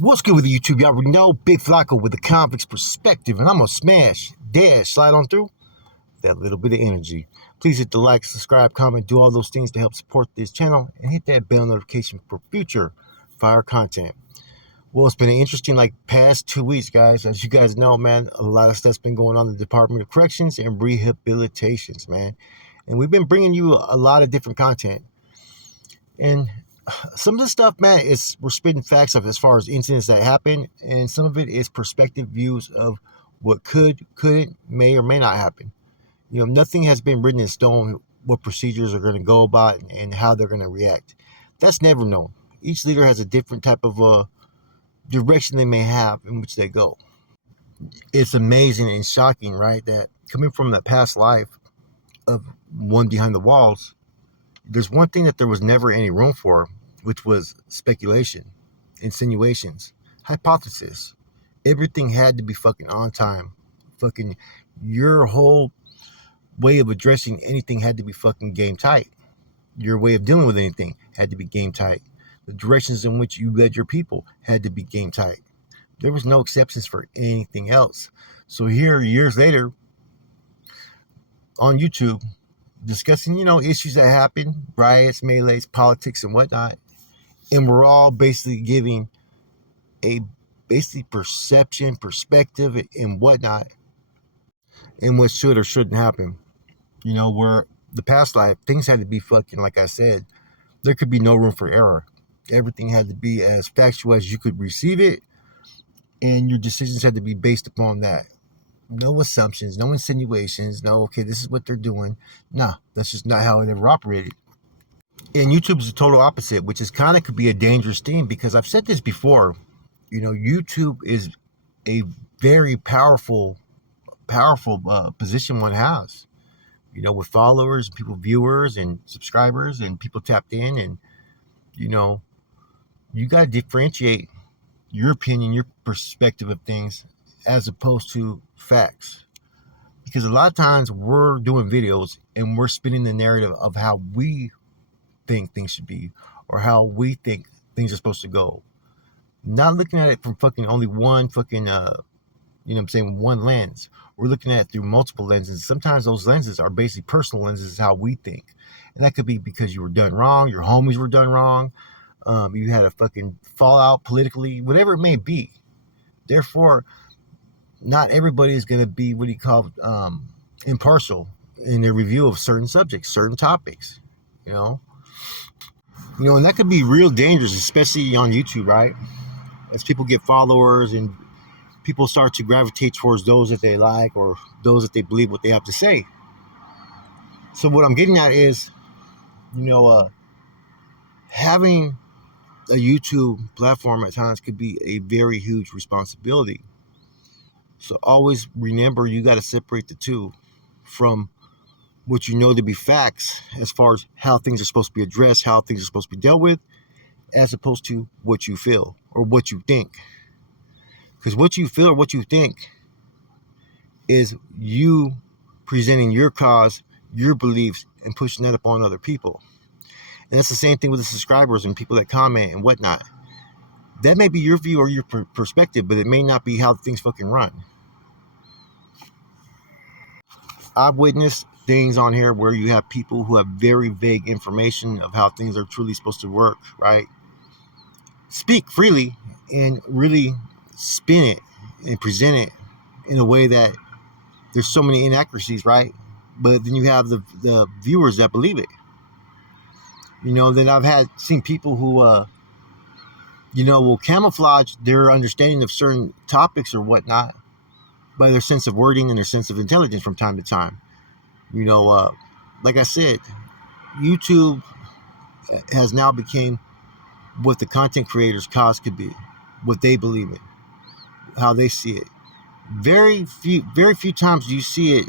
What's good with the YouTube? Y'all already know Big Flacco with the convict's perspective, and I'm gonna slide on through that little bit of energy. Please hit the like, subscribe, comment, do all those things to help support this channel, and hit that bell notification for future fire content. Well, it's been an interesting past 2 weeks, guys. As you guys know, man, a lot of stuff's been going on in the Department of Corrections and Rehabilitations, man. And we've been bringing you a lot of different content. And some of the stuff, man, we're spitting facts of as far as incidents that happen, and some of it is perspective views of what couldn't, may, or may not happen. You know, nothing has been written in stone what procedures are going to go about and how they're going to react. That's never known. Each leader has a different type of direction they may have in which they go. It's amazing and shocking, right, that coming from that past life of one behind the walls, there's one thing that there was never any room for, which was speculation, insinuations, hypothesis. Everything had to be fucking on time. Fucking your whole way of addressing anything had to be fucking game tight. Your way of dealing with anything had to be game tight. The directions in which you led your people had to be game tight. There was no exceptions for anything else. So here, years later, on YouTube, discussing, issues that happen, riots, melees, politics, and whatnot. And we're all basically giving a perception, perspective, and whatnot, and what should or shouldn't happen. Where the past life, things had to be fucking, like I said, there could be no room for error. Everything had to be as factual as you could receive it, and your decisions had to be based upon that. No assumptions, no insinuations, no, okay, this is what they're doing. Nah, that's just not how it ever operated. And YouTube is the total opposite, which is kind of could be a dangerous thing, because I've said this before. YouTube is a very powerful position one has. With followers, people, viewers, and subscribers, and people tapped in, and you got to differentiate your opinion, your perspective of things, as opposed to facts. Because a lot of times we're doing videos and we're spinning the narrative of how we think things should be, or how we think things are supposed to go. Not looking at it from fucking only one fucking one lens. We're looking at it through multiple lenses. Sometimes those lenses are basically personal lenses, how we think. And that could be because you were done wrong, your homies were done wrong, you had a fucking fallout politically, whatever it may be. Therefore, not everybody is going to be what he called impartial in their review of certain subjects, certain topics, and that could be real dangerous, especially on YouTube, right? As people get followers and people start to gravitate towards those that they like, or those that they believe what they have to say. So what I'm getting at is, having a YouTube platform at times could be a very huge responsibility. So always remember, you got to separate the two from what you know to be facts as far as how things are supposed to be addressed, how things are supposed to be dealt with, as opposed to what you feel or what you think. Because what you feel or what you think is you presenting your cause, your beliefs, and pushing that upon other people. And that's the same thing with the subscribers and people that comment and whatnot. That may be your view or your perspective, but it may not be how things fucking run. I've witnessed things on here where you have people who have very vague information of how things are truly supposed to work, right? Speak freely and really spin it and present it in a way that there's so many inaccuracies, right? But then you have the viewers that believe it. Then I've seen people who will camouflage their understanding of certain topics or whatnot by their sense of wording and their sense of intelligence from time to time. Like I said, YouTube has now become what the content creators' cause could be, what they believe in, how they see it. Very few times do you see it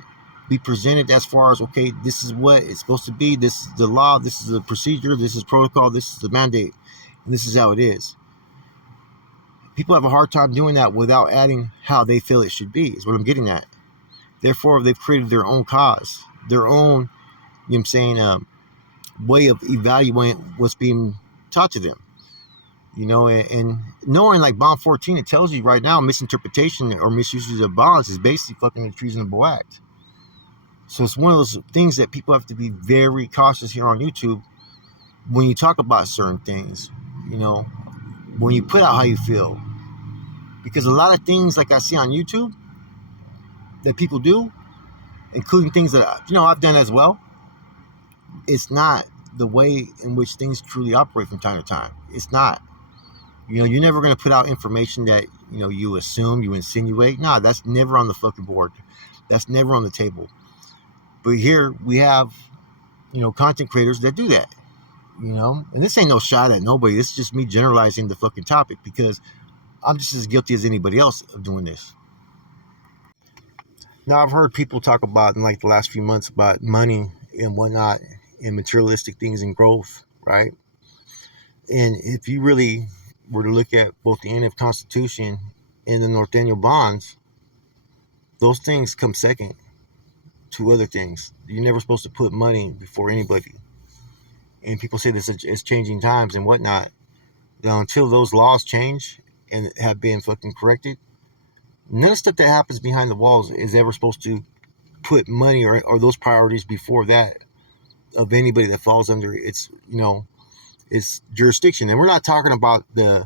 be presented as far as, okay, this is what it's supposed to be, this is the law, this is the procedure, this is protocol, this is the mandate, and this is how it is. People have a hard time doing that without adding how they feel it should be, is what I'm getting at. Therefore, they've created their own cause, their own, way of evaluating what's being taught to them. And knowing like bond 14, it tells you right now misinterpretation or misuse of bonds is basically fucking a treasonable act. So it's one of those things that people have to be very cautious here on YouTube when you talk about certain things, you know, when you put out how you feel. Because a lot of things like I see on YouTube that people do, including things that I've done as well, it's not the way in which things truly operate from time to time. It's not. You're never going to put out information that you assume, you insinuate. Nah, that's never on the fucking board. That's never on the table. But here we have content creators that do that. And this ain't no shot at nobody. This is just me generalizing the fucking topic because I'm just as guilty as anybody else of doing this. Now I've heard people talk about in like the last few months about money and whatnot and materialistic things and growth, right? And if you really were to look at both the NF Constitution and the Norteño bonds, those things come second to other things. You're never supposed to put money before anybody. And people say this is changing times and whatnot. Now, until those laws change and have been fucking corrected, none of the stuff that happens behind the walls is ever supposed to put money or those priorities before that of anybody that falls under its jurisdiction. And we're not talking about the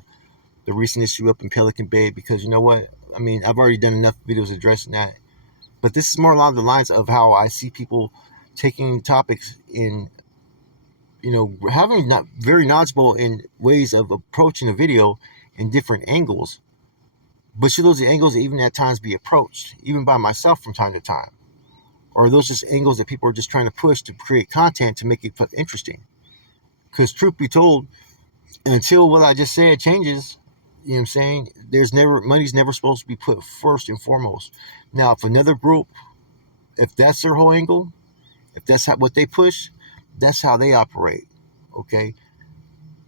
recent issue up in Pelican Bay because you know what? I mean, I've already done enough videos addressing that. But this is more along the lines of how I see people taking topics in, having not very knowledgeable in ways of approaching a video in different angles. But should those angles even at times be approached, even by myself from time to time? Or are those just angles that people are just trying to push to create content to make it interesting? Because truth be told, until what I just said changes, you know what I'm saying? Money's never supposed to be put first and foremost. Now, if another group, if that's their whole angle, if that's what they push, that's how they operate. Okay,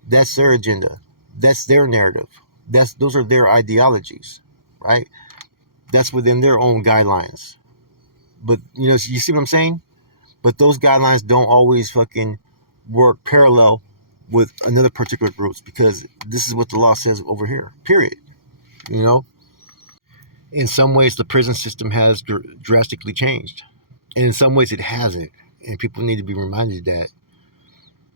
that's their agenda. That's their narrative. Those are their ideologies, right? That's within their own guidelines. But you see what I'm saying? But those guidelines don't always fucking work parallel with another particular groups because this is what the law says over here. Period. In some ways, the prison system has drastically changed, and in some ways, it hasn't. And people need to be reminded that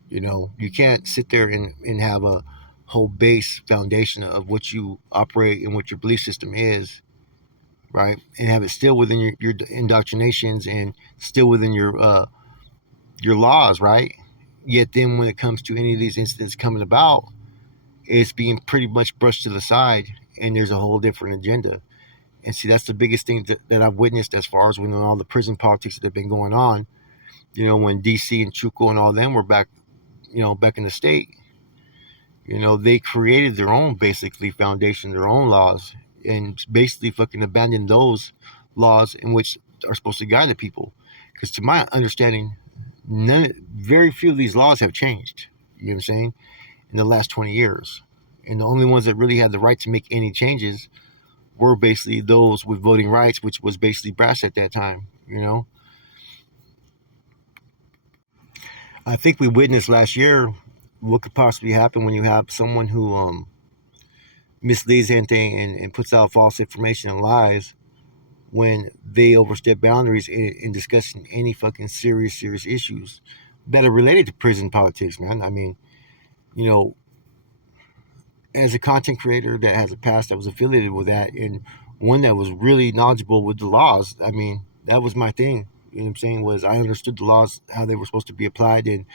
you can't sit there and have a whole base foundation of what you operate and what your belief system is, right? And have it still within your indoctrinations and still within your laws, right? Yet then when it comes to any of these incidents coming about, it's being pretty much brushed to the side and there's a whole different agenda. And see, that's the biggest thing that I've witnessed as far as when all the prison politics that have been going on, when DC and Chuco and all them were back in the state, they created their own basically foundation, their own laws, and basically fucking abandoned those laws in which are supposed to guide the people. Because to my understanding, very few of these laws have changed. You know what I'm saying? In the last 20 years, and the only ones that really had the right to make any changes were basically those with voting rights, which was basically brass at that time. I think we witnessed last year what could possibly happen when you have someone who misleads anything and puts out false information and lies when they overstep boundaries in discussing any fucking serious issues that are related to prison politics, man. I mean, you know, as a content creator that has a past that was affiliated with that and one that was really knowledgeable with the laws, I mean, that was my thing. You know what I'm saying? Was I understood the laws, how they were supposed to be applied, and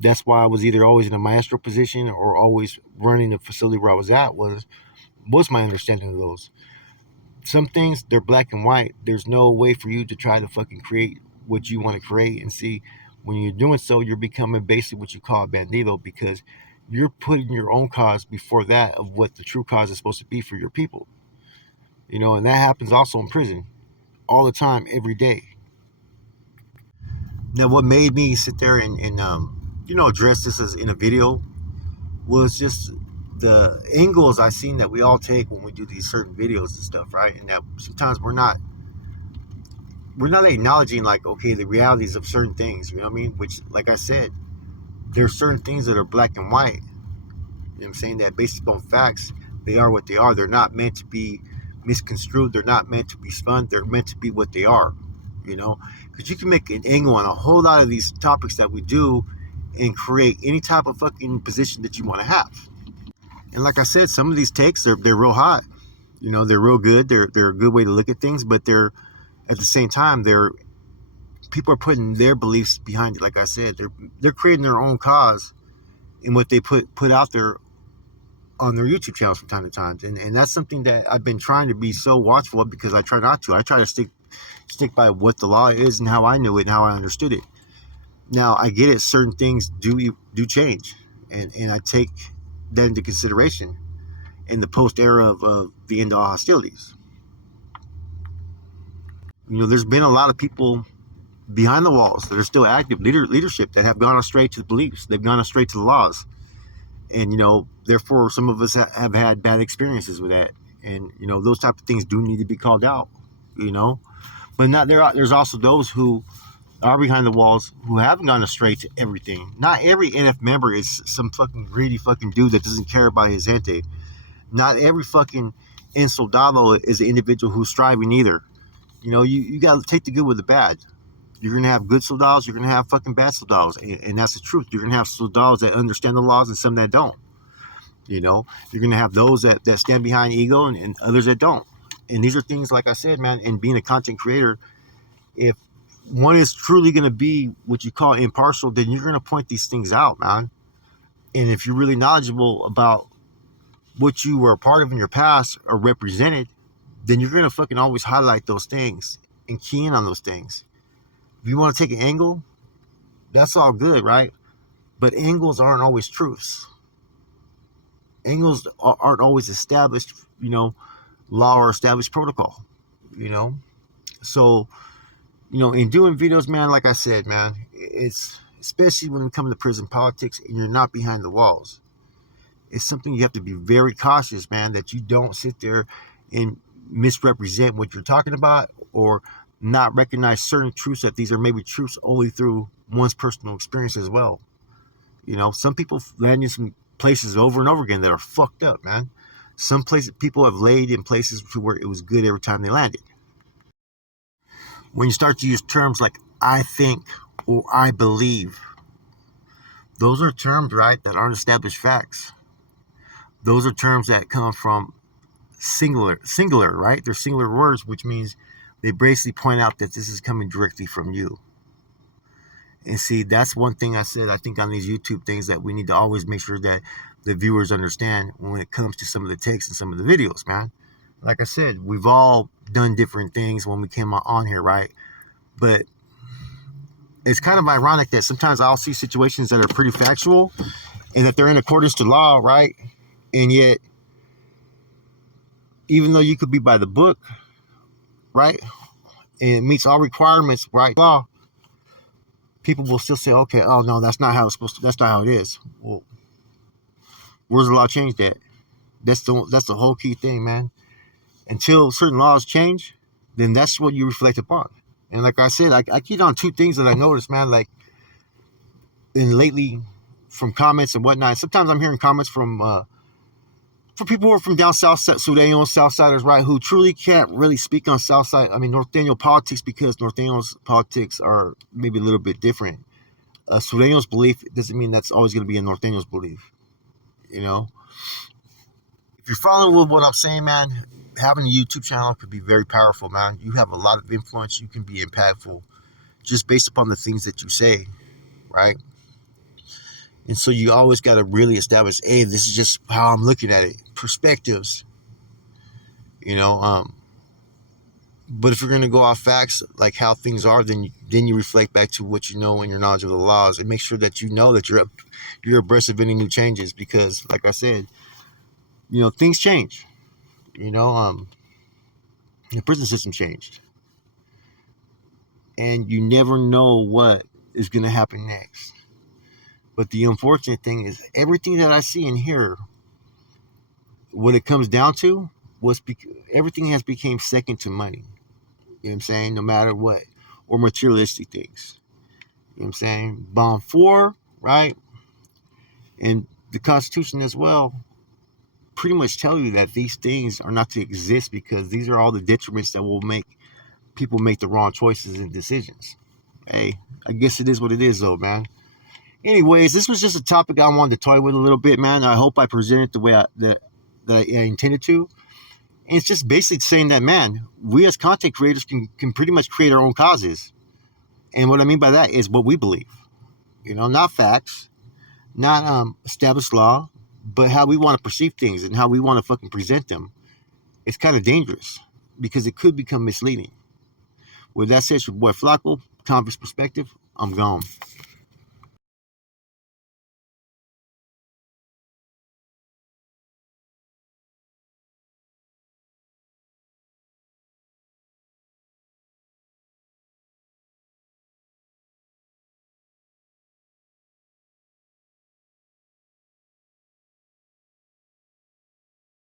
that's why I was either always in a maestro position or always running the facility where I was at was my understanding of those. Some things they're black and white. There's no way for you to try to fucking create what you want to create and see when you're doing so, you're becoming basically what you call a bandito because you're putting your own cause before that of what the true cause is supposed to be for your people. And that happens also in prison all the time, every day. Now, what made me sit there and address this as in a video was just the angles I seen that we all take when we do these certain videos and stuff, right? And that sometimes we're not acknowledging like, okay, the realities of certain things, you know what I mean? Which, like I said, there's certain things that are black and white, You know what I'm saying? That based upon facts, they are what they are. They're not meant to be misconstrued. They're not meant to be spun. They're meant to be what they are. You know, because you can make an angle on a whole lot of these topics that we do, and create any type of fucking position that you want to have. And like I said, some of these takes they're real hot. You know, they're real good. They're a good way to look at things, but they're at the same time they're people are putting their beliefs behind it. Like I said, they're creating their own cause in what they put out there on their YouTube channels from time to time, and that's something that I've been trying to be so watchful of, because I try not to. I try to stick by what the law is and how I knew it and how I understood it. Now I get it; certain things do change, and I take that into consideration in the post era of the end of all hostilities. You know, there's been a lot of people behind the walls that are still active leadership that have gone astray to the beliefs. They've gone astray to the laws, and you know, therefore, some of us have had bad experiences with that. And you know, those type of things do need to be called out. You know, but not there's also those who are behind the walls who haven't gone astray to everything. Not every NF member is some fucking greedy fucking dude that doesn't care about his gente. Not every fucking soldado is an individual who's striving either. You know, you got to take the good with the bad. You're going to have good soldados. You're going to have fucking bad soldados. And that's the truth. You're going to have soldados that understand the laws and some that don't. You know, you're going to have those that stand behind ego, and others that don't. And these are things, like I said, man, and being a content creator, if one is truly going to be what you call impartial, then you're going to point these things out, man. And if you're really knowledgeable about what you were a part of in your past or represented, then you're going to fucking always highlight those things and key in on those things. If you want to take an angle, that's all good, right? But angles aren't always truths. Angles aren't always established, you know, law or established protocol, you know? So, you know, in doing videos, man, like I said, man, it's especially when it comes to prison politics and you're not behind the walls. It's something you have to be very cautious, man, that you don't sit there and misrepresent what you're talking about, or not recognize certain truths, that these are maybe truths only through one's personal experience as well. You know, some people land in some places over and over again that are fucked up, man. Some places people have laid in places to where it was good every time they landed. When you start to use terms like I think or I believe, those are terms, right, that aren't established facts. Those are terms that come from singular, right? They're singular words, which means they basically point out that this is coming directly from you. And see, that's one thing I said, I think, on these YouTube things, that we need to always make sure that the viewers understand when it comes to some of the texts and some of the videos, man. Like I said, we've all done different things when we came on here, right? But it's kind of ironic that sometimes I'll see situations that are pretty factual and that they're in accordance to law, right? And yet, even though you could be by the book, right, and it meets all requirements, right, law, people will still say, okay, oh no, that's not how it's supposed to, that's not how it is. Well, where's the law change that? That's the whole key thing, man. Until certain laws change, then that's what you reflect upon. And like I said, I keyed on two things that I noticed, man, like in lately, from comments and whatnot. Sometimes I'm hearing comments from people who are from down south, Sudanos, Southsiders, right, who truly can't really speak on Southside, I mean, North Daniel politics, because North Daniel's politics are maybe a little bit different. Sudanos belief doesn't mean that's always going to be a North Daniel's belief, you know? If you're following with what I'm saying, man, having a YouTube channel could be very powerful, man. You have a lot of influence. You can be impactful just based upon the things that you say, right? And so you always got to really establish, hey, this is just how I'm looking at it. Perspectives, you know. But if you're going to go off facts, like how things are, then you reflect back to what you know and your knowledge of the laws, and make sure that you know that you're abreast of any new changes, because, like I said, you know, things change. You know, the prison system changed, and you never know what is going to happen next. But the unfortunate thing is, everything that I see and hear, what it comes down to was everything has become second to money. You know what I'm saying? No matter what, or materialistic things. You know what I'm saying? Bomb 4, right? And the Constitution as well pretty much tell you that these things are not to exist because these are all the detriments that will make people make the wrong choices and decisions. Hey, I guess it is what it is, though, man. Anyways, this was just a topic I wanted to toy with a little bit, man. I hope I presented the way that I intended to. And it's just basically saying that, man, we as content creators can pretty much create our own causes. And what I mean by that is what we believe. Not facts, not established law, but how we want to perceive things and how we want to fucking present them. It's kind of dangerous because it could become misleading. With that said, it's your boy Flacco, Converse Perspective. I'm gone.